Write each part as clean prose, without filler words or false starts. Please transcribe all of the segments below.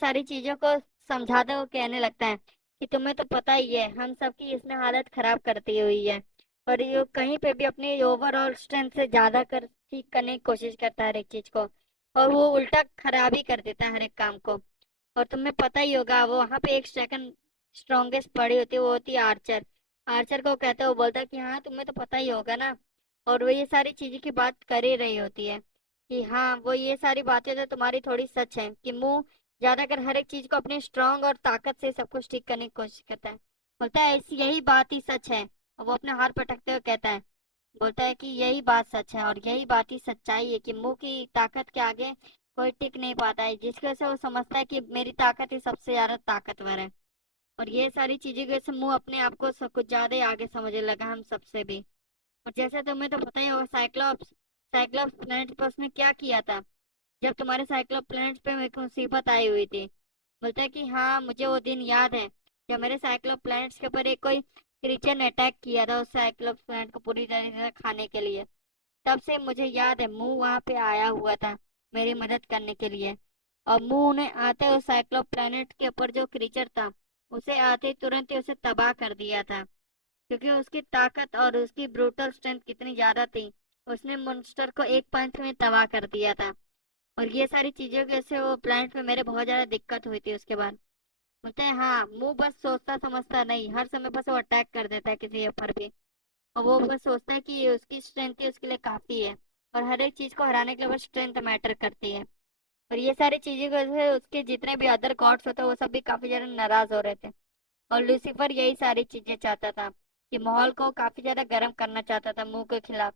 सारी चीजों को समझाते हुए कहने लगता है कि तुम्हें तो पता ही है हम सबकी इसने हालत खराब करती हुई है। और ये कहीं पे भी अपनी ओवरऑल स्ट्रेंथ से ज्यादा कर ठीक करने की कोशिश करता है हर एक चीज को, और वो उल्टा खराब ही कर देता है हर एक काम को। और तुम्हें पता ही होगा वो वहां पे एक सेकंड स्ट्रॉन्गेस्ट पड़ी होती है, वो होती है आर्चर। आर्चर को कहते हैं, वो बोलता है कि हाँ तुम्हें तो पता ही होगा ना। और वो ये सारी चीजें की बात कर ही रही होती है कि हाँ वो ये सारी बातें तो तुम्हारी थोड़ी सच है कि मुंह ज्यादातर हर एक चीज को अपनी स्ट्रांग और ताकत से सब कुछ ठीक करने की कोशिश करता है। बोलता है ऐसी यही बात ही सच है। और वो अपने हाथ पटकते हुए कहता है, बोलता है कि यही बात सच है और यही बात ही सच्चाई है कि मुंह की ताकत के आगे कोई टिक नहीं पाता है, जिसकी वजह से वो समझता है कि मेरी ताकत ही सबसे ज्यादा ताकतवर है। और ये सारी चीजें की वजह से मुंह अपने आप को सब कुछ ज्यादा ही आगे समझने लगा हम सबसे भी। और जैसे तुम्हें तो पता ही होगा साइक्लोप्स साइक्लोप्स प्लेनेट पर उसने क्या किया था जब तुम्हारे साइक्लोप प्लेनेट पे एक मुसीबत आई हुई थी। बोलता है कि हाँ मुझे वो दिन याद है जब मेरे साइक्लोप प्लैनेट्स के ऊपर एक कोई क्रीचर ने अटैक किया था उस साइक्लोप प्लैनेट को पूरी तरीके से खाने के लिए। तब से मुझे याद है मुंह वहां पे आया हुआ था मेरी मदद करने के लिए। और मुंह ने आते उस साइक्लोप प्लैनेट के ऊपर जो क्रीचर था उसे आते ही तुरंत ही उसे तबाह कर दिया था, क्योंकि उसकी ताकत और उसकी ब्रूटल स्ट्रेंथ कितनी ज्यादा थी। उसने मॉन्स्टर को एक पंच में तबाह कर दिया था। और ये सारी चीजों की वजह से वो प्लांट में मेरे बहुत ज्यादा दिक्कत हुई थी उसके बाद। बोलते हैं हाँ मुंह बस सोचता समझता नहीं, हर समय बस वो अटैक कर देता है किसी के ऊपर भी। और वो बस सोचता है कि उसकी स्ट्रेंथ ही उसके लिए काफी है, और हर एक चीज को हराने के लिए बस स्ट्रेंथ मैटर करती है। और ये सारी चीजें की वजह से उसके जितने भी अदर गॉड्स होते हैं वो सब भी काफी ज्यादा नाराज हो रहे थे। और लूसीफर यही सारी चीजें चाहता था कि माहौल को काफी ज्यादा गर्म करना चाहता था मुंह के खिलाफ।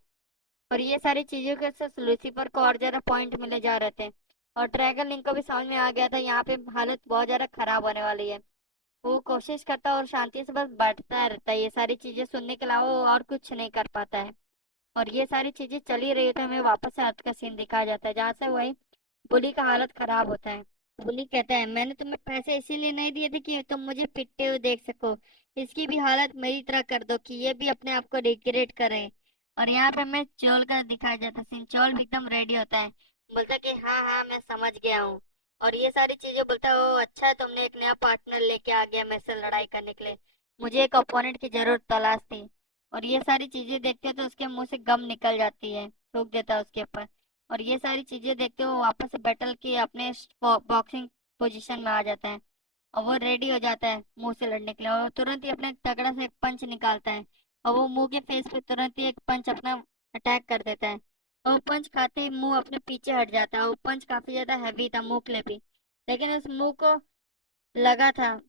और ये सारी चीजों के से लूसीफर को और ज्यादा पॉइंट मिले जा रहे थे। और ड्रैगन लिंक को भी समझ में आ गया था यहाँ पे हालत बहुत ज्यादा खराब होने वाली है। वो कोशिश करता है और शांति से बस बैठता रहता है, ये सारी चीजें सुनने के अलावा वो और कुछ नहीं कर पाता है। और ये सारी चीजें चली रही है तो हमें वापस से अर्थ का सीन दिखाया जाता है जहाँ से वही बुली का हालत खराब होता है। बुली कहता है मैंने तुम्हें पैसे इसीलिए नहीं दिए थे कि तुम मुझे पिटते हुए देख सको, इसकी भी हालत मेरी तरह कर दो कि ये भी अपने आप को रिग्रेट करे। और यहाँ पे हमें चोल का दिखाया जाता है सीन, चोल भी एकदम रेडी होता है, बोलता है कि हाँ हाँ मैं समझ गया हूँ। और ये सारी चीजें बोलता है ओ अच्छा है तुमने एक नया पार्टनर लेके आ गया मेरे से लड़ाई करने के लिए, मुझे एक ओपोनेंट की जरूरत तलाश थी। और ये सारी चीजें देखते हो तो उसके मुंह से गम निकल जाती है, थूक देता है उसके ऊपर। और ये सारी चीजें देखते हो वापस से बैटल के अपने बॉक्सिंग पोजीशन में आ जाता है। और वो रेडी हो जाता है मुंह से लड़ने के लिए, और वो तुरंत ही अपने तगड़ा से एक पंच निकालता है। और वो मुंह के फेस पे तुरंत ही एक पंच अपना अटैक कर देता है। और वो पंच खाते ही मुंह अपने पीछे हट जाता है। वो पंच काफी ज्यादा हैवी था मुंह के लिए भी, लेकिन उस मुंह को लगा था,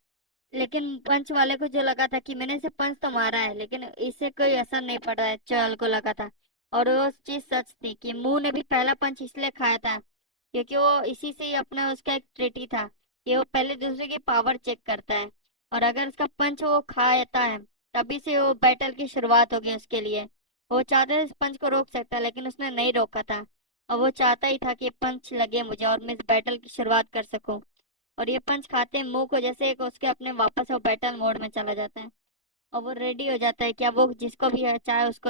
लेकिन पंच वाले को जो लगा था कि मैंने इसे पंच तो मारा है लेकिन इससे कोई असर नहीं पड़ रहा है, चल को लगा था। और वो चीज सच थी कि मुंह ने भी पहला पंच इसलिए खाया था क्योंकि वो इसी से ही अपना उसका एक ट्रिटी था कि वो पहले दूसरे की पावर चेक करता है। और अगर उसका पंच वो खाता है तभी से वो बैटल की शुरुआत होगी उसके लिए। वो चाहता था इस पंच को रोक सकता लेकिन उसने नहीं रोका था। और वो चाहता ही था कि पंच लगे मुझे और मैं इस बैटल की शुरुआत कर सकूं। और ये पंच खाते ही मुंह को जैसे एक उसके अपने वापस वो बैटल मोड में चला जाता है। और वो रेडी हो जाता है कि अब वो जिसको भी है चाहे उसको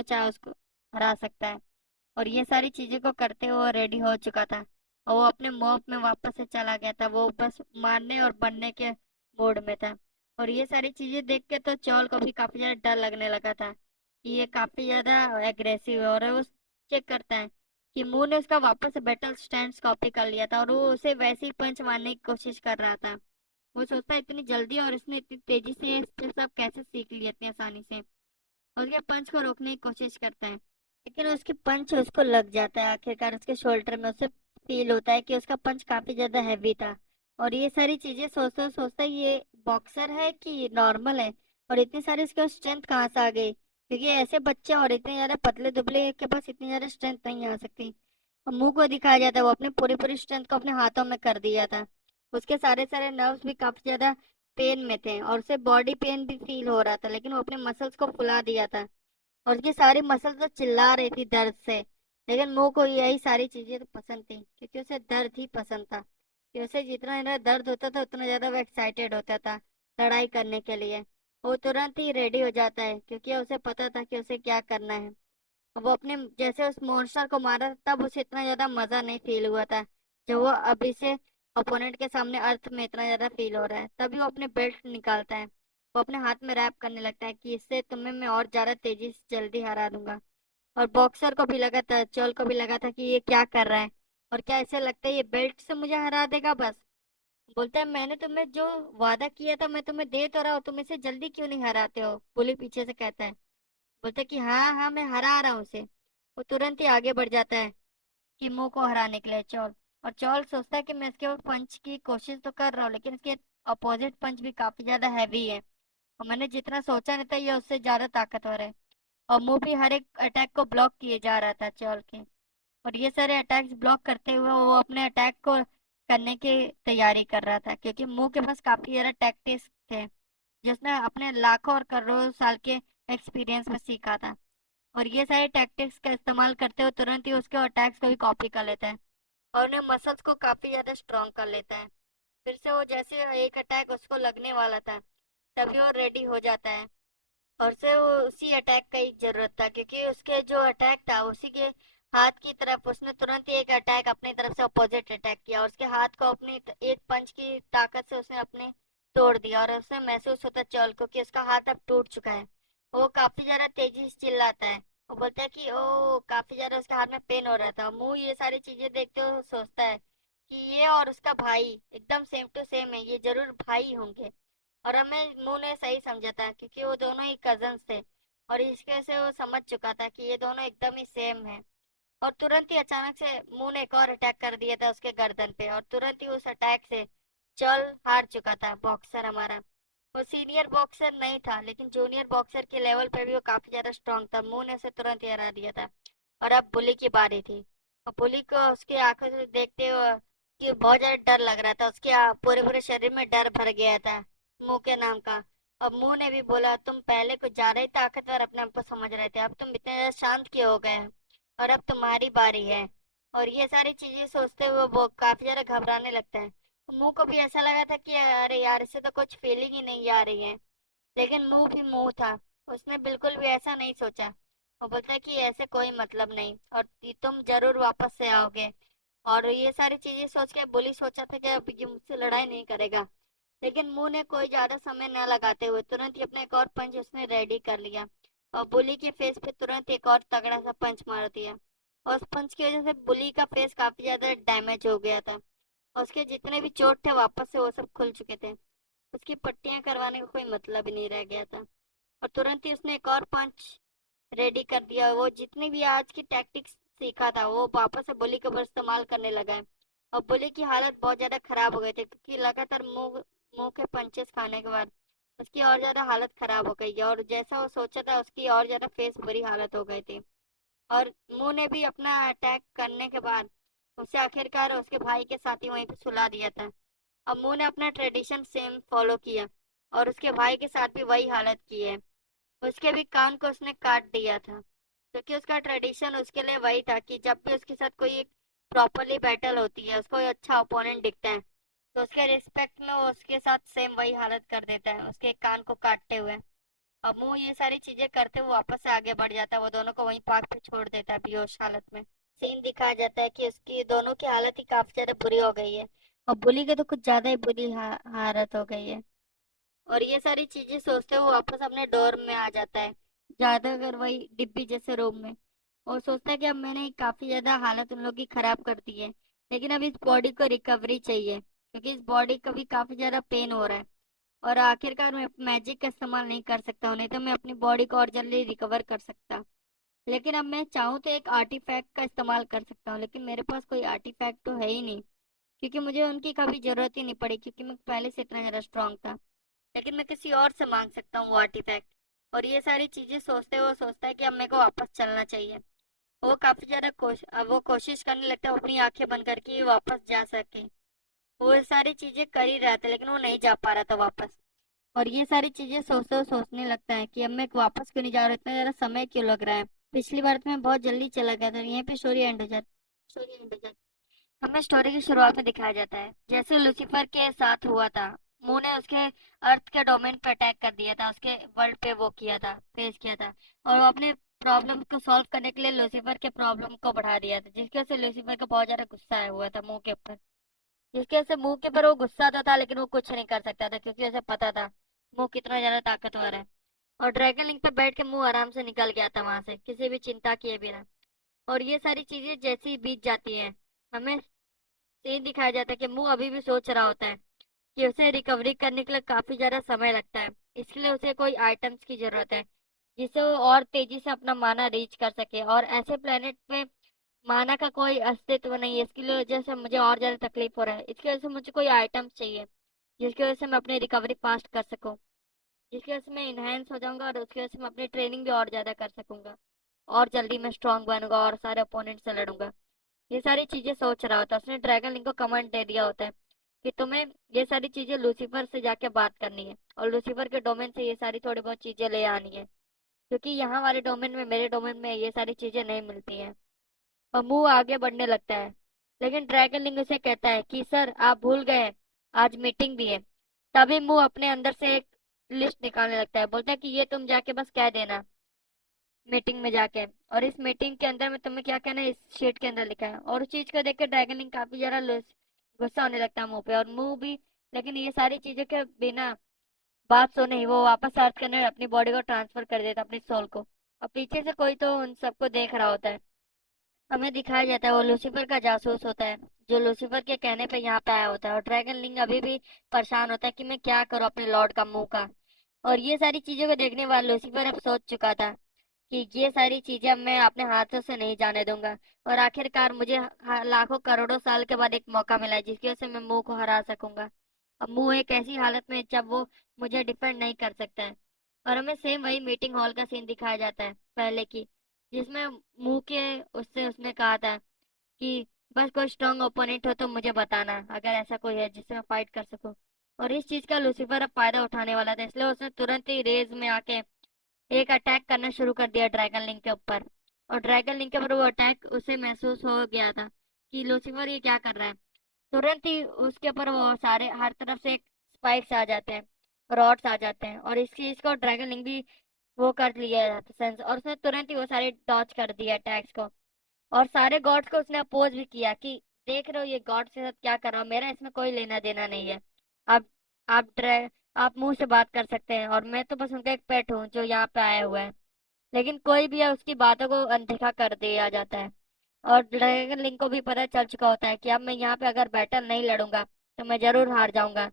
हरा सकता है। और ये सारी चीजें को करते हुए वो रेडी हो चुका था। और वो अपने मॉब में वापस से चला गया था, वो बस मारने और बनने के मोड में था। और ये सारी चीजें देख के तो चौल को भी काफी ज्यादा डर लगने लगा था कि ये काफी ज्यादा एग्रेसिव है। और वो चेक करता है कि मुंह ने उसका वापस से बैटल स्टैंड कॉपी कर लिया था और वो उसे वैसे ही पंच मारने की कोशिश कर रहा था। वो सोचता है इतनी जल्दी और इसने इतनी तेजी से ये सब कैसे सीख लिया इतनी आसानी से। और उसके पंच को रोकने की कोशिश करता है लेकिन उसके पंच उसको लग जाता है आखिरकार उसके शोल्डर में। उसे फील होता है कि उसका पंच काफी ज्यादा हैवी था। और ये सारी चीजें सोचता सोचता ये बॉक्सर है कि नॉर्मल है, और इतनी सारी इसके स्ट्रेंथ कहाँ से आ गई, क्योंकि ऐसे बच्चे और इतने ज्यादा पतले दुबले के पास इतनी ज्यादा स्ट्रेंथ नहीं आ सकती। और मुंह को दिखाया जाता है वो अपने पूरी पूरी स्ट्रेंथ को अपने हाथों में कर दिया था। उसके सारे सारे नर्व्स भी काफी ज्यादा पेन में थे और उसे बॉडी पेन भी फील हो रहा था, लेकिन वो अपने मसल्स को फुला दिया था। और उसकी सारी मसल तो चिल्ला रही थी दर्द से, लेकिन मुंह को यही सारी चीजें तो पसंद थी क्योंकि उसे दर्द ही पसंद था। कि उसे जितना ज्यादा दर्द होता था उतना ज्यादा वो एक्साइटेड होता था लड़ाई करने के लिए। वो तुरंत ही रेडी हो जाता है क्योंकि उसे पता था कि उसे क्या करना है। वो अपने जैसे उस मॉन्स्टर को मारा तब उसे इतना ज्यादा मजा नहीं फील हुआ था जो वो अभी से ओपोनेंट के सामने अर्थ में इतना ज्यादा फील हो रहा है, तभी वो अपने बेल्ट निकालता है। वो अपने हाथ में रैप करने लगता है कि इससे तुम्हें मैं और ज्यादा तेजी से जल्दी हरा दूंगा। और बॉक्सर को भी लगा था, चोल को भी लगा था कि ये क्या कर रहा है, और क्या ऐसे लगता है ये बेल्ट से मुझे हरा देगा बस। बोलता है मैंने तुम्हें जो वादा किया था मैं तुम्हें दे तो रहा हूँ, तुम इसे जल्दी क्यों नहीं हराते हो, पुली पीछे से कहता है। बोलता है कि हाँ हाँ मैं हरा रहा हूँ उसे। वो तुरंत ही आगे बढ़ जाता है कि मुंह को हराने के लिए चौल। और चौल सोचता है कि मैं इसके पंच की कोशिश तो कर रहा हूँ, लेकिन इसके अपोजिट पंच भी काफी ज्यादा हैवी है, और मैंने जितना सोचा नहीं था ये उससे ज्यादा ताकतवर है। और मुंह भी हर एक अटैक को ब्लॉक किए जा रहा था चौल के। और ये सारे अटैक्स ब्लॉक करते हुए वो अपने अटैक को करने की तैयारी कर रहा था, क्योंकि मुंह के पास काफी ज्यादा टैक्टिक्स थे जिसने अपने लाखों और करोड़ों साल के एक्सपीरियंस में सीखा था। और ये सारे टैक्टिक्स का इस्तेमाल करते हुए तुरंत ही उसके अटैक्स को भी कॉपी कर लेता है, और उन्हें मसल्स को काफी ज्यादा स्ट्रॉन्ग कर लेता है। फिर से वो जैसे एक अटैक उसको लगने वाला था, तभी वो रेडी हो जाता है। और से वो उसी अटैक का ही जरूरत था, क्योंकि उसके जो अटैक था उसी के हाथ की तरफ उसने तुरंत ही एक अटैक अपनी तरफ से अपोजिट अटैक किया, और उसके हाथ को अपनी एक पंच की ताकत से उसने अपने तोड़ दिया। और उसे महसूस होता चल को कि उसका हाथ अब टूट चुका है। वो काफी ज्यादा तेजी से चिल्लाता है। वो बोलता है कि ओ काफी ज्यादा उसके हाथ में पेन हो रहा था। मुंह ये सारी चीजें देखते हुए सोचता है कि ये और उसका भाई एकदम सेम टू सेम है, ये जरूर भाई होंगे। और हमें मुंह ने सही समझा था, क्योंकि वो दोनों ही कजन्स थे, और इसके से वो समझ चुका था कि ये दोनों एकदम ही सेम है। और तुरंत ही अचानक से मुंह ने एक और अटैक कर दिया था उसके गर्दन पे, और तुरंत ही उस अटैक से चल हार चुका था बॉक्सर हमारा। वो सीनियर बॉक्सर नहीं था, लेकिन जूनियर बॉक्सर के लेवल पे भी वो काफी ज्यादा स्ट्रांग था। मुंह ने उसे तुरंत ही हरा दिया था। और अब बुली की बारी थी। और बुली को उसकी आंखों से देखते हुए कि बहुत ज्यादा डर लग रहा था, उसके पूरे पूरे शरीर में डर भर गया था मुंह के नाम का। अब मुंह ने भी बोला तुम पहले कुछ ज्यादा ही ताकतवर अपने आप को समझ रहे थे, अब तुम इतने ज्यादा शांत क्यों हो गए हो? और अब तुम्हारी बारी है। और ये सारी चीजें सोचते हुए वो काफी ज्यादा घबराने लगता है। मुंह को भी ऐसा लगा था कि अरे यार इससे तो कुछ फीलिंग ही नहीं आ रही है, लेकिन मुंह भी मुंह था, उसने बिल्कुल भी ऐसा नहीं सोचा। वो बोलता है कि ऐसे कोई मतलब नहीं, और तुम जरूर वापस से आओगे। और ये सारी चीजें सोच के बुली सोचा था कि अब ये मुझसे लड़ाई नहीं करेगा, लेकिन मुंह ने कोई ज्यादा समय न लगाते हुए तुरंत ही अपना एक और पंच उसने रेडी कर लिया, और बुली के फेस पे तुरंत एक और तगड़ा सा पंच मार दिया। और उस पंच की वजह से बुली का फेस काफी ज्यादा डैमेज हो गया था, और उसके जितने भी चोट थे वापस से वो सब खुल चुके थे। उसकी पट्टियां करवाने का कोई मतलब ही नहीं रह गया था। और तुरंत ही उसने एक और पंच रेडी कर दिया। वो जितनी भी आज की टैक्टिक्स सीखा था वो वापस से बुली के ऊपर इस्तेमाल करने लगा है। और बुली की हालत बहुत ज्यादा खराब हो गई थी, क्योंकि लगातार मुंह मुंह के पंचेस खाने के बाद उसकी और ज्यादा हालत खराब हो गई है, और जैसा वो सोचा था उसकी और ज्यादा फेस बुरी हालत हो गई थी। और मुंह ने भी अपना अटैक करने के बाद उसे आखिरकार उसके भाई के साथ ही वहीं पे सुला दिया था। अब मुंह ने अपना ट्रेडिशन सेम फॉलो किया, और उसके भाई के साथ भी वही हालत की है। उसके भी कान को उसने काट दिया था, क्योंकि उसका ट्रेडिशन उसके लिए वही था कि जब भी उसके साथ कोई प्रॉपरली बैटल होती है, उसको अच्छा ओपोनेंट दिखता है, तो उसके रिस्पेक्ट में वो उसके साथ सेम वही हालत कर देता है उसके कान को काटते हुए। अब वो ये सारी चीजें करते हुए वापस से आगे बढ़ जाता है, वो दोनों को वहीं पार्क पे छोड़ देता है बेहोश हालत में। सीन दिखाया जाता है कि उसकी दोनों की हालत ही काफी ज्यादा बुरी हो गई है, और बुली की तो कुछ ज्यादा ही बुरी हालत हो गई है। और ये सारी चीजें सोचते हुए वापस अपने डोर में आ जाता है, ज्यादातर वही डिब्बी जैसे रूम में। और सोचता है कि अब मैंने काफी ज्यादा हालत उन लोग की खराब कर दी है, लेकिन अब इस बॉडी को रिकवरी चाहिए, क्योंकि इस बॉडी का भी काफी ज्यादा पेन हो रहा है। और आखिरकार मैं मैजिक का इस्तेमाल नहीं कर सकता हूँ, नहीं तो मैं अपनी बॉडी को और जल्दी रिकवर कर सकता। लेकिन अब मैं चाहूँ तो एक आर्टिफैक्ट का इस्तेमाल कर सकता हूँ, लेकिन मेरे पास कोई आर्टिफैक्ट तो है ही नहीं, क्योंकि मुझे उनकी कभी जरूरत ही नहीं पड़ी, क्योंकि मैं पहले से इतना ज्यादा स्ट्रांग था। लेकिन मैं किसी और से मांग सकता हूँ वो आर्टिफैक्ट। और ये सारी चीजें सोचते हुए वो सोचता है कि अब मेरे को वापस चलना चाहिए। वो काफी ज्यादा अब वो कोशिश करने लगता है अपनी आंखें बंद करके वापस जा सके। वो सारी चीजें कर ही रहा था, लेकिन वो नहीं जा पा रहा था वापस। और ये सारी चीजें सोचते सोचने लगता है कि अब मैं वापस क्यों नहीं जा रहा, इतना ज्यादा समय क्यों लग रहा है। पिछली बार तो मैं बहुत जल्दी चला गया था। यहीं पे स्टोरी एंड हो जाती। स्टोरी एंड हो जाती। हमें स्टोरी की शुरुआत में दिखाया जाता है जैसे लूसीफर के साथ हुआ था। मुंह ने उसके अर्थ के डोमेन पे अटैक कर दिया था, उसके वर्ल्ड पे वो किया था, फेस किया था। और वो अपने प्रॉब्लम को सॉल्व करने के लिए लूसीफर के प्रॉब्लम को बढ़ा दिया था, जिसकी वजह से लूसीफर का बहुत ज्यादा गुस्सा आया हुआ था मुंह के ऊपर। जिसकी वजह से मुंह के ऊपर वो गुस्सा तो था, लेकिन वो कुछ नहीं कर सकता था क्योंकि उसे पता था मुंह कितना ज्यादा ताकतवर है। और ड्रैगन लिंक पे बैठ के मुंह आराम से निकल गया था वहां से, किसी भी चिंता किए बिना। और ये सारी चीजें जैसी ही बीत जाती है, हमें सीन दिखाया जाता है कि मुंह अभी भी सोच रहा होता है कि उसे रिकवरी करने के लिए काफी ज्यादा समय लगता है। इसके लिए उसे कोई आइटम्स की जरूरत है जिससे वो और तेजी से अपना माना रीच कर सके, और ऐसे प्लेनेट पे माना का कोई अस्तित्व नहीं है। इसकी वजह से मुझे और ज्यादा तकलीफ हो रहा है। इसकी वजह से मुझे कोई आइटम्स चाहिए जिसकी वजह से मैं अपनी रिकवरी फास्ट कर सकूं, जिसकी वजह से मैं इनहेंस हो जाऊंगा, और उसकी वजह से मैं अपनी ट्रेनिंग भी और ज्यादा कर सकूंगा, और जल्दी मैं स्ट्रांग बनूंगा और सारे अपोनेंट से लड़ूंगा। ये सारी चीजें सोच रहा होता है। उसने ड्रैगन लिंक को कमांड दे दिया होता है कि तुम्हें ये सारी चीजें लूसीफर से जाके बात करनी है, और लूसीफर के डोमेन से ये सारी थोड़ी बहुत चीजें ले आनी है, क्योंकि यहाँ वाले डोमेन में, मेरे डोमेन में ये सारी चीजें नहीं मिलती हैं। और मुंह आगे बढ़ने लगता है, लेकिन ड्रैगन लिंग उसे कहता है कि सर आप भूल गए हैं, आज मीटिंग भी है। तभी मुंह अपने अंदर से एक लिस्ट निकालने लगता है, बोलता है कि ये तुम जाके बस कह देना मीटिंग में जाके, और इस मीटिंग के अंदर में तुम्हें क्या कहना है इस शीट के अंदर लिखा है। और उस चीज को देख के ड्रैगन लिंग काफी ज्यादा गुस्सा होने लगता है मुंह पे, और मुंह भी। लेकिन ये सारी चीजों के बिना बात सुने ही वो वापस अर्थ के अंदर अपनी बॉडी को ट्रांसफर कर देता, अपनी सोल को। और पीछे से कोई तो उन सबको देख रहा होता है। हमें दिखाया जाता है वो लूसीफर का जासूस होता है, जो लूसीफर के कहने पे यहाँ पे आया होता है। और ड्रैगन लिंग अभी भी परेशान होता है कि मैं क्या करूँ अपने लॉर्ड का मुंह का। और ये सारी चीजों को देखने वाला लूसीफर अब सोच चुका था कि ये सारी चीजें अब मैं अपने हाथों से नहीं जाने दूंगा। और आखिरकार मुझे लाखों करोड़ों साल के बाद एक मौका मिला है जिसकी वजह से मैं मुंह को हरा सकूंगा। अब मुंह एक ऐसी हालत में है जब वो मुझे डिफेंड नहीं कर सकता है। और हमें सेम वही मीटिंग हॉल का सीन दिखाया जाता है पहले की, जिसमें मुंह के उससे उसने कहा था कि बस कोई स्ट्रांग ओपोनेंट हो तो मुझे बताना, अगर ऐसा कोई है जिससे मैं फाइट कर सकूं। और इस चीज का लूसीफर अब फायदा उठाने वाला था, इसलिए उसने तुरंत ही रेज में आके एक अटैक करना शुरू कर दिया ड्रैगन लिंक के ऊपर। और ड्रैगन लिंक के ऊपर वो अटैक उसे महसूस हो गया था कि लूसीफर ये क्या कर रहा है। तुरंत ही उसके ऊपर वो सारे हर तरफ से स्पाइक्स आ जाते हैं, रॉड्स आ जाते हैं, और इस चीज को ड्रैगन लिंक भी वो कर लिया सेंस, और उसने तुरंत ही वो सारे डॉच कर दिया अटैक्स को। और सारे गॉड्स को उसने अपोज भी किया कि देख रहे हो ये गॉड्स के साथ क्या कर रहा हूँ, मेरा इसमें कोई लेना देना नहीं है। आप आप ड्रै आप मुंह से बात कर सकते हैं, और मैं तो बस उनका एक पेट हूँ जो यहाँ पे आया हुआ है। लेकिन कोई भी है उसकी बातों को अनदेखा कर दिया जाता है। और ड्रैगन लिंक को भी पता चल चुका होता है कि अब मैं यहाँ पे अगर बैटल नहीं लड़ूंगा तो मैं जरूर हार जाऊंगा।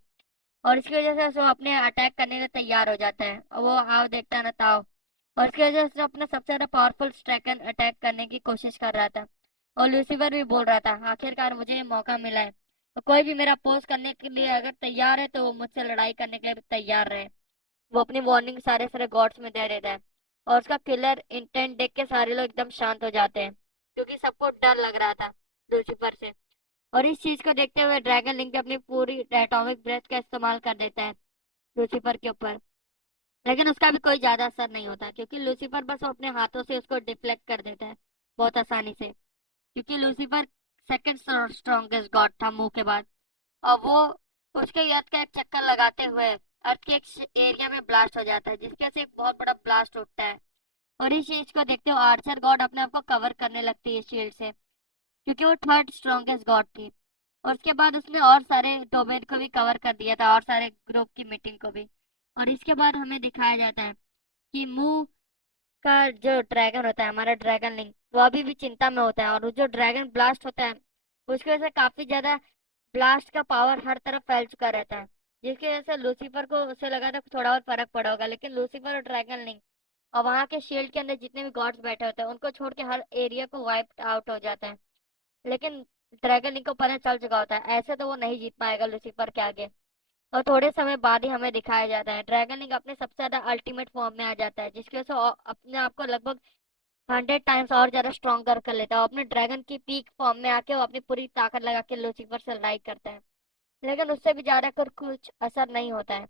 और इसकी वजह से वो अपने अटैक करने के लिए तैयार हो जाता है, और वो आओ देखता ना ताओ। और इसकी वजह से वो अपना सबसे ज्यादा पावरफुल स्ट्रैकन अटैक करने की कोशिश कर रहा था। और लूसीफर भी बोल रहा था आखिरकार मुझे ये मौका मिला है, तो कोई भी मेरा अपोज करने के लिए अगर तैयार है तो वो मुझसे लड़ाई करने के लिए भी तैयार रहे। वो अपनी वार्निंग सारे सारे गॉड्स में दे देता है, और उसका किलर इंटेंट देख के सारे लोग एकदम शांत हो जाते हैं, क्योंकि सबको डर लग रहा था लूसीफर से। और इस चीज को देखते हुए ड्रैगन लिंक अपनी पूरी एटॉमिक ब्रेथ का इस्तेमाल कर देता है लूसीफर के ऊपर। लेकिन उसका भी कोई ज्यादा असर नहीं होता, क्योंकि लूसीफर बस वो अपने हाथों से उसको डिफ्लेक्ट कर देता है बहुत आसानी से, क्योंकि लूसीफर सेकंड स्ट्रॉन्गेस्ट गॉड था मुंह के बाद। और वो उसके अर्थ का एक चक्कर लगाते हुए अर्थ के एक एरिया में ब्लास्ट हो जाता है, जिसके वजह से एक बहुत बड़ा ब्लास्ट उठता है। और इस चीज को देखते हुए आर्चर गॉड अपने आप को कवर करने लगती है शील्ड से, क्योंकि वो थर्ड स्ट्रॉन्गेस्ट गॉड थी। और उसके बाद उसने और सारे डोमेन को भी कवर कर दिया था, और सारे ग्रुप की मीटिंग को भी। और इसके बाद हमें दिखाया जाता है कि मुंह का जो ड्रैगन होता है, हमारा ड्रैगन लिंक, वो अभी भी चिंता में होता है। और वो जो ड्रैगन ब्लास्ट होता है उसकी वजह से काफी ज्यादा ब्लास्ट का पावर हर तरफ फैल चुका रहता है, जिसकी वजह से लूसीफर को उसे लगा था थोड़ा बहुत फर्क पड़ा होगा। लेकिन लूसीफर और ड्रैगन लिंक और वहां के शील्ड के अंदर जितने भी गॉड्स बैठे होते हैं उनको छोड़ के हर एरिया को वाइप आउट हो जाता है। लेकिन ड्रैगन लिंक को पता चल चुका होता है ऐसे तो वो नहीं जीत पाएगा लूसीफर के आगे। और थोड़े समय बाद ही हमें दिखाया जाता है ड्रैगन लिंक अपने सबसे ज्यादा अल्टीमेट फॉर्म में आ जाता है, जिसकी वजह से अपने आप को लगभग 100 टाइम्स और ज्यादा स्ट्रॉन्गर कर लेता है। वो अपने ड्रैगन की पीक फॉर्म में आके वो अपनी पूरी ताकत लगा के लूसीफर से लड़ाई करता है। लेकिन उससे भी ज्यादा कर कुछ असर नहीं होता है,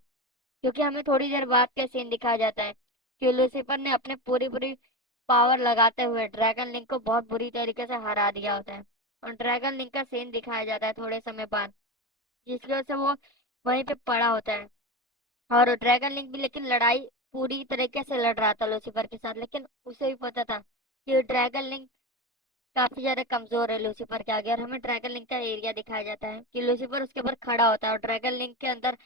क्योंकि हमें थोड़ी देर बाद के सीन दिखाया जाता है कि लूसीफर ने अपने पूरी पूरी पावर लगाते हुए ड्रैगन लिंक को बहुत बुरी तरीके से हरा दिया होता है। और ड्रैगन लिंक का सीन दिखाया जाता है थोड़े समय बाद, जिसकी वजह से वो वहीं पे पड़ा होता है। और ड्रैगन लिंक भी लेकिन लड़ाई पूरी तरीके से लड़ रहा था लूसीफर के साथ, लेकिन उसे भी पता था कि ड्रैगन लिंक काफी ज्यादा कमजोर है लूसीफर के आगे, और हमें ड्रैगन लिंक का एरिया दिखाया जाता है कि लूसीफर उसके ऊपर खड़ा होता है और ड्रैगन लिंक के अंदर